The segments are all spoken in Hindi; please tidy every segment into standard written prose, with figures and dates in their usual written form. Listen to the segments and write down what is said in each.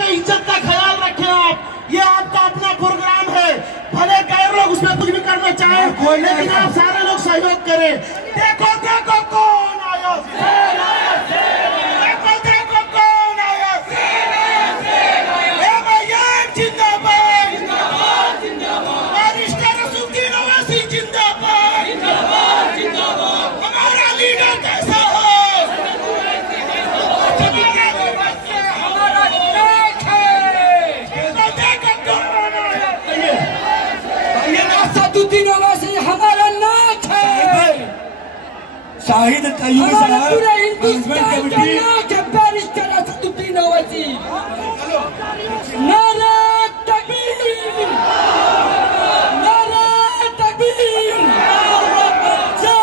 के इज्जत का ख्याल रखें आप। ये आपका अपना प्रोग्राम है, भले गैर लोग उसमें कुछ भी करना चाहे, लेकिन आप सारे लोग सहयोग करें। देखो देखो कौन आया, देखो देखो कौन आया, जिंदाबाद जिंदाबाद, बारिस्टर नसरुद्दीन ओवैसी जिंदाबाद जिंदाबाद जिंदाबाद। हमारा लीडर कैसा हो, शाहिद तैयब साहब पूरा हिंदुस्तान का नाक है बैरिस्टर असदुद्दीन ओवैसी। नारे तकबीर, नारे तकबीर, जय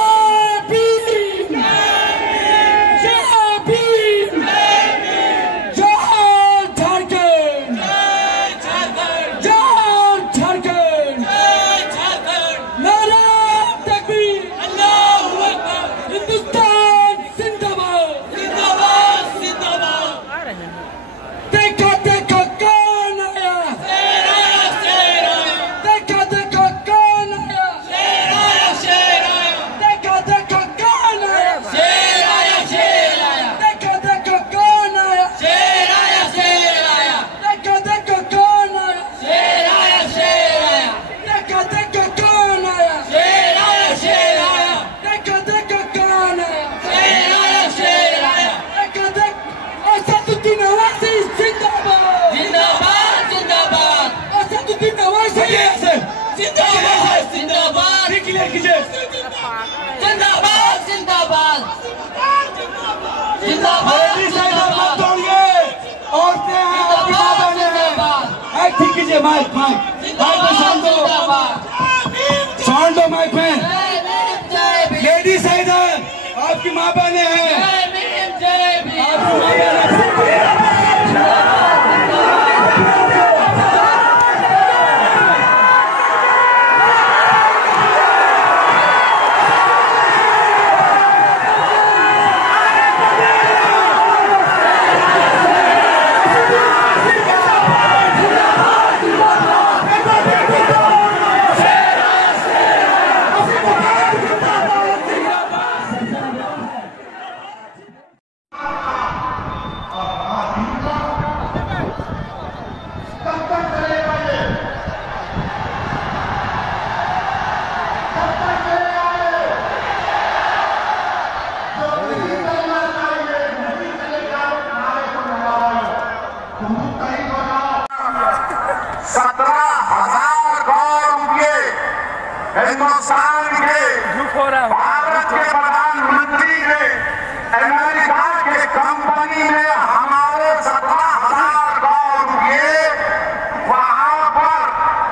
भीम, जय भीम, जय झारखंड, जय झारखंड, नारे तकबीर, हिंदुस्तान जिंदाबाद जिंदाबाद जिंदाबाद। देखो देखो कौन आया, देखो देखो कौन आया, देखो देखो कौन आया, देखो देखो कौन आया, देखो देखो कौन आया, देखो देखो कौन आया, देखो देखो कौन आया, देखो देखो असदुद्दीन ओवैसी जिंदाबाद जिंदाबाद जिंदाबाद, असदुद्दीन ओवैसी जिंदाबाद जिंदाबाद, जिंदाबाद जिंदाबाद जिंदाबाद जिंदाबाद। औरतें हैं, आपकी मां बहनें हैं। ठीक कीजिए, माइक माइक माइक पे साउंड दो माइक में। लेडीज है इधर, आपकी मां बहनें हैं, आपकी मां बहनें। हिंदुस्तान के भारत के प्रधानमंत्री ने अमेरिका के कंपनी में हमारे 17,000 करोड़ रुपये वहां पर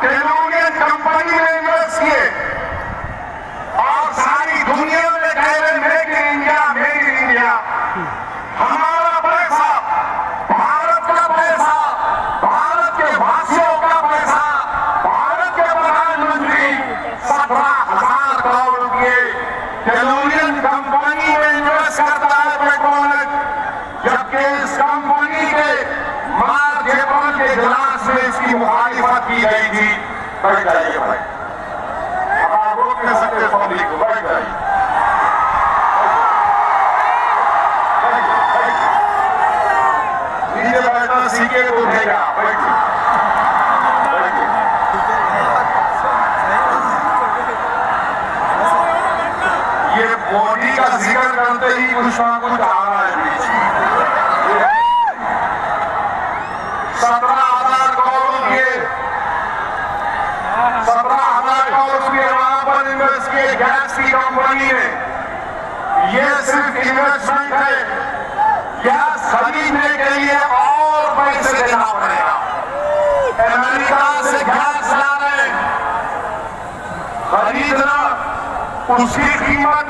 पेट्रोलियम कंपनी में इन्वेस्ट किए और सारी दुनिया में कह रहे make in India, made in India. हमारा पैसा, भारत का पैसा, भारत के वासियों का पैसा, भारत के प्रधानमंत्री 17,000 करोड़ रुपये पेट्रोलियम कंपनी में इन्वेस्ट करता है पेट्रोल, जबकि इस कंपनी के मार्केटों के इजलास में इसकी मुखालिफत की गई थी। बैठ जाइए भाई, अब आप रोक नहीं सकते पब्लिक को, बैठ जाइए। नीचे बैठना सीखे तो उठेगा, बैठिए। ये मोदी का जिक्र करते ही कुछ ना कुछ आ रहा है बीच में। 17,000 करोड़ रुपये, 17,000 करोड़ रुपये वहां पर इन्वेस्ट किए गैस की कंपनी ने। ये सिर्फ इन्वेस्टमेंट है, गैस खरीदने के लिए और पैसे देना पड़ेगा। अमेरिका से गैस ला रहे, खरीदना, उसकी कीमत